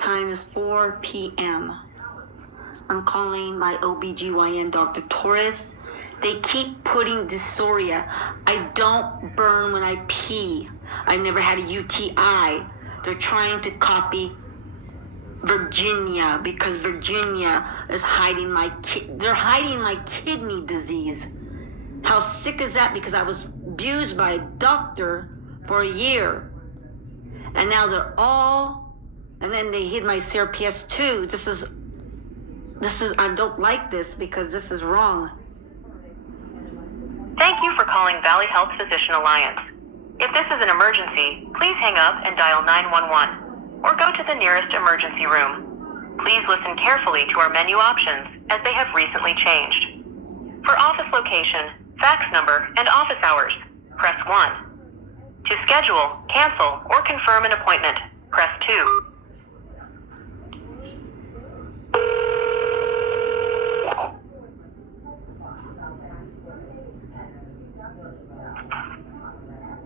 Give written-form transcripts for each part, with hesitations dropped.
time is 4 p.m. I'm calling my OBGYN, Dr. Torres. They keep putting dysuria. I don't burn when I pee. I've never had a UTI. They're trying to copy Virginia because Virginia is hiding they're hiding my kidney disease. How sick is that? Because I was abused by a doctor for a year. And now and then they hid my CRPS too. This is, I don't like this because this is wrong. Thank you for calling Valley Health Physician Alliance. If this is an emergency, please hang up and dial 911 or go to the nearest emergency room. Please listen carefully to our menu options as they have recently changed. For office location, fax number, and office hours, press 1. To schedule, cancel, or confirm an appointment, press 2.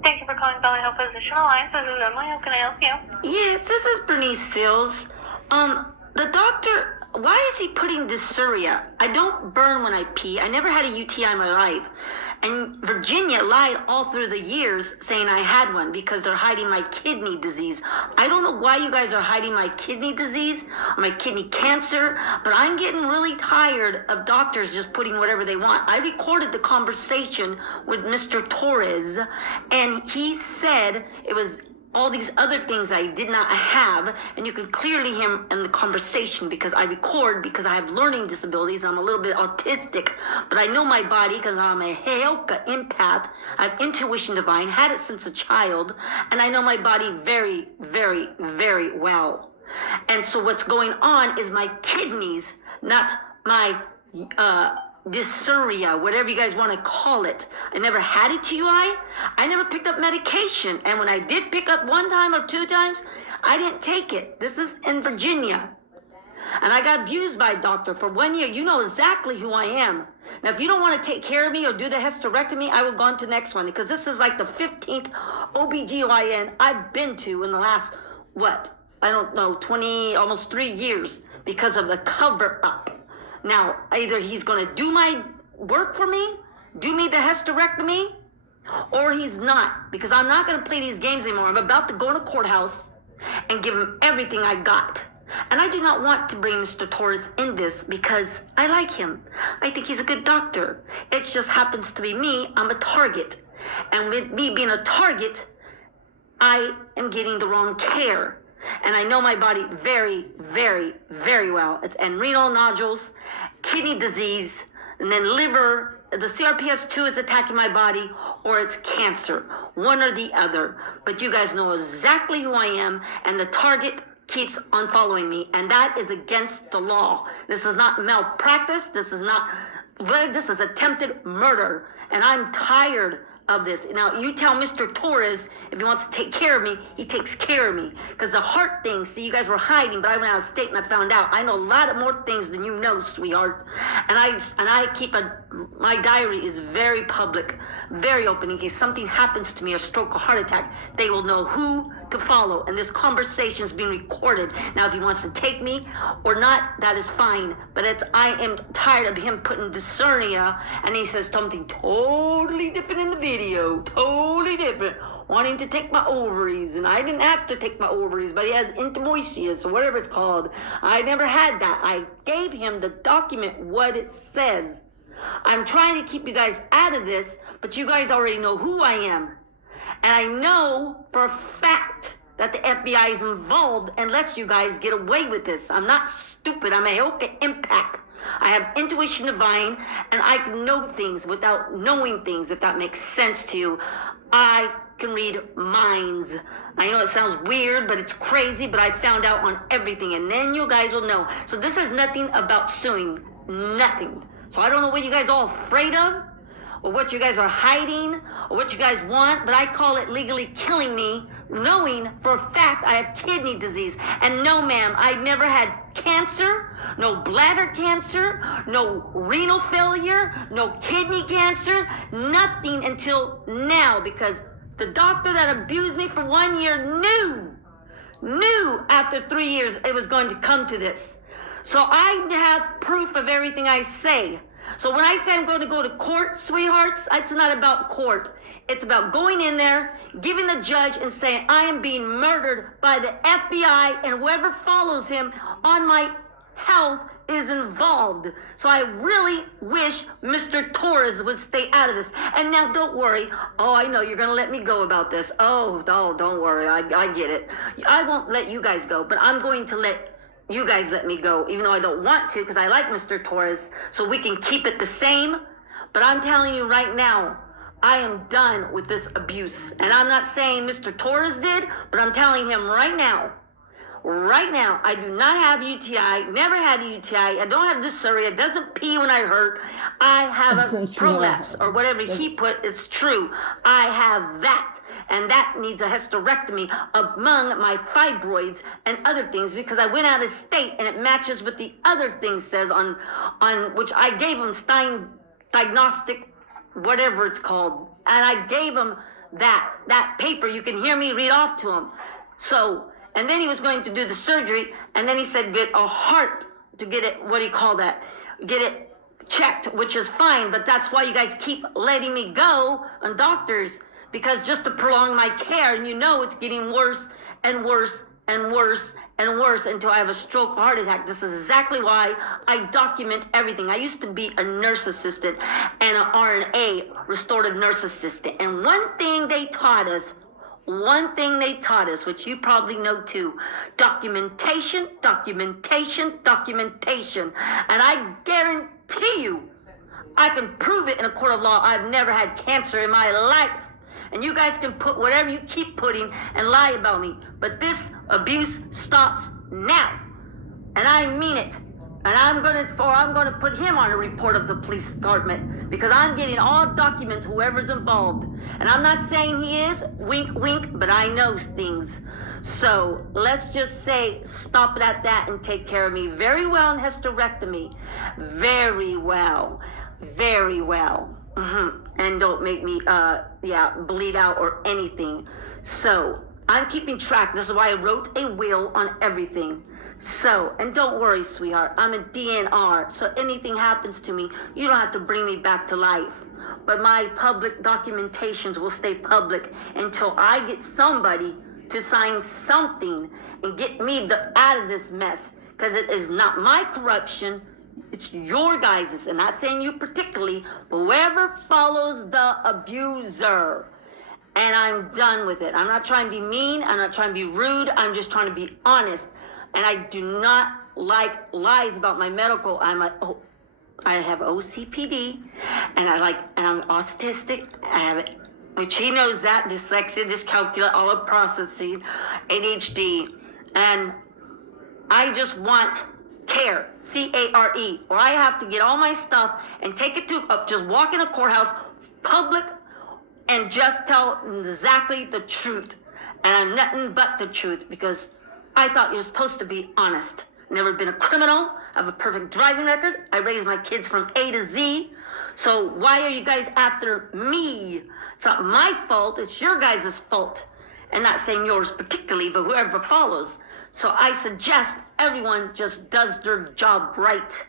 Thank you for calling Valley Health Physician Alliance. This is Emily. How can I help you? Yes, this is Bernice Sills. The doctor, why is he putting dysuria? I don't burn when I pee. I never had a UTI in my life. And Virginia lied all through the years saying I had one because they're hiding my kidney disease. I don't know why you guys are hiding my kidney disease or my kidney cancer, but I'm getting really tired of doctors just putting whatever they want. I recorded the conversation with Mr. Torres, and he said it was all these other things I did not have, and you can clearly hear in the conversation because I record because I have learning disabilities and I'm a little bit autistic, but I know my body because I'm a Heoka empath. I have intuition divine, had it since a child, and I know my body very, very, very well. And so what's going on is my kidneys, not my dysuria, whatever you guys want to call it. I never had a TUI. I never picked up medication. And when I did pick up one time or two times, I didn't take it. This is in Virginia. And I got abused by a doctor for 1 year. You know exactly who I am. Now, if you don't want to take care of me or do the hysterectomy, I will go on to the next one because this is like the 15th OBGYN I've been to in the last, I don't know, 20, almost 3 years because of the cover up. Now, either he's going to do my work for me, do me the hysterectomy, or he's not, because I'm not going to play these games anymore. I'm about to go in a courthouse and give him everything I got. And I do not want to bring Mr. Torres in this because I like him. I think he's a good doctor. It just happens to be me. I'm a target. And with me being a target, I am getting the wrong care. And I know my body very, very, very well. It's renal nodules, kidney disease, and then liver. The CRPS2 is attacking my body, or it's cancer, one or the other. But you guys know exactly who I am, and the target keeps on following me, and that is against the law. This is not malpractice. This is attempted murder, and I'm tired of this. Now, you tell Mr. Torres if he wants to take care of me, he takes care of me. Because the heart thing, see, you guys were hiding, but I went out of state and I found out. I know a lot of more things than you know, sweetheart. And I keep my diary is very public, very open. In case something happens to me, a stroke or heart attack, they will know who to follow. And this conversation is being recorded. Now, if he wants to take me or not, that is fine. But I am tired of him putting dysuria, and he says something totally different in the video, totally different, wanting to take my ovaries, and I didn't ask to take my ovaries, but he has endometriosis or whatever it's called. I never had that. I gave him the document, what it says. I'm trying to keep you guys out of this, but you guys already know who I am. And I know for a fact that the FBI is involved and lets you guys get away with this. I'm not stupid. I'm a Heoka empath. I have intuition divine, and I can know things without knowing things, if that makes sense to you. I can read minds. I know it sounds weird, but it's crazy, but I found out on everything, and then you guys will know. So this is nothing about suing. Nothing. So I don't know what you guys are all afraid of, or what you guys are hiding, or what you guys want, but I call it legally killing me, knowing for a fact I have kidney disease. And no, ma'am, I've never had cancer, no bladder cancer, no renal failure, no kidney cancer, nothing until now, because the doctor that abused me for 1 year knew after 3 years it was going to come to this. So I have proof of everything I say. So when I say I'm going to go to court, sweethearts, it's not about court. It's about going in there, giving the judge and saying, I am being murdered by the FBI and whoever follows him on my health is involved. So I really wish Mr. Torres would stay out of this. And now don't worry. Oh, I know you're going to let me go about this. Oh, don't worry. I get it. I won't let you guys go, but I'm going to let you guys let me go, even though I don't want to, because I like Mr. Torres, so we can keep it the same. But I'm telling you right now, I am done with this abuse. And I'm not saying Mr. Torres did, but I'm telling him right now, I do not have UTI, never had a UTI, I don't have dysuria, it doesn't pee when I hurt, I have a prolapse, or whatever he put, it's true. I have that, and that needs a hysterectomy among my fibroids and other things, because I went out of state, and it matches what the other thing says on which I gave him Stein Diagnostic, whatever it's called, and I gave him that paper. You can hear me read off to him. So, and then he was going to do the surgery, and then he said get a heart to get it, what do you call that? Get it checked, which is fine, but that's why you guys keep letting me go on doctors, because just to prolong my care, and you know it's getting worse and worse and worse and worse until I have a stroke or heart attack. This is exactly why I document everything. I used to be a nurse assistant and an RNA, restorative nurse assistant, and one thing they taught us, which you probably know too, documentation. And I guarantee you, I can prove it in a court of law. I've never had cancer in my life. And you guys can put whatever you keep putting and lie about me. But this abuse stops now. And I mean it. And I'm gonna put him on a report of the police department, because I'm getting all documents, whoever's involved. And I'm not saying he is, wink, wink, but I know things. So let's just say, stop it at that and take care of me very well in hysterectomy. Very well. And don't make me, bleed out or anything. So I'm keeping track. This is why I wrote a will on everything. So, and don't worry, sweetheart, I'm a DNR, so anything happens to me, you don't have to bring me back to life. But my public documentations will stay public until I get somebody to sign something and get me out of this mess, because it is not my corruption, it's your guys's. And not saying you particularly, but whoever follows the abuser. And I'm done with it. I'm not trying to be mean, I'm not trying to be rude, I'm just trying to be honest. And I do not like lies about my medical. I have OCPD, and I'm autistic. I have it, which he knows that, dyslexia, dyscalculia, all of processing, ADHD, and I just want care, CARE, or I have to get all my stuff and take it to just walk in a courthouse, public, and just tell exactly the truth. And I'm nothing but the truth, because I thought you're supposed to be honest. Never been a criminal. I have a perfect driving record. I raised my kids from A to Z. So why are you guys after me? It's not my fault. It's your guys' fault. And not saying yours particularly, but whoever follows. So I suggest everyone just does their job right.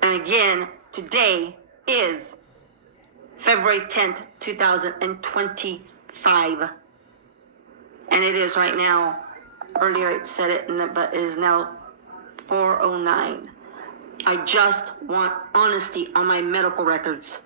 And again, today is February 10th, 2025. And it is right now, earlier I said it, but it is now 4:09. I just want honesty on my medical records.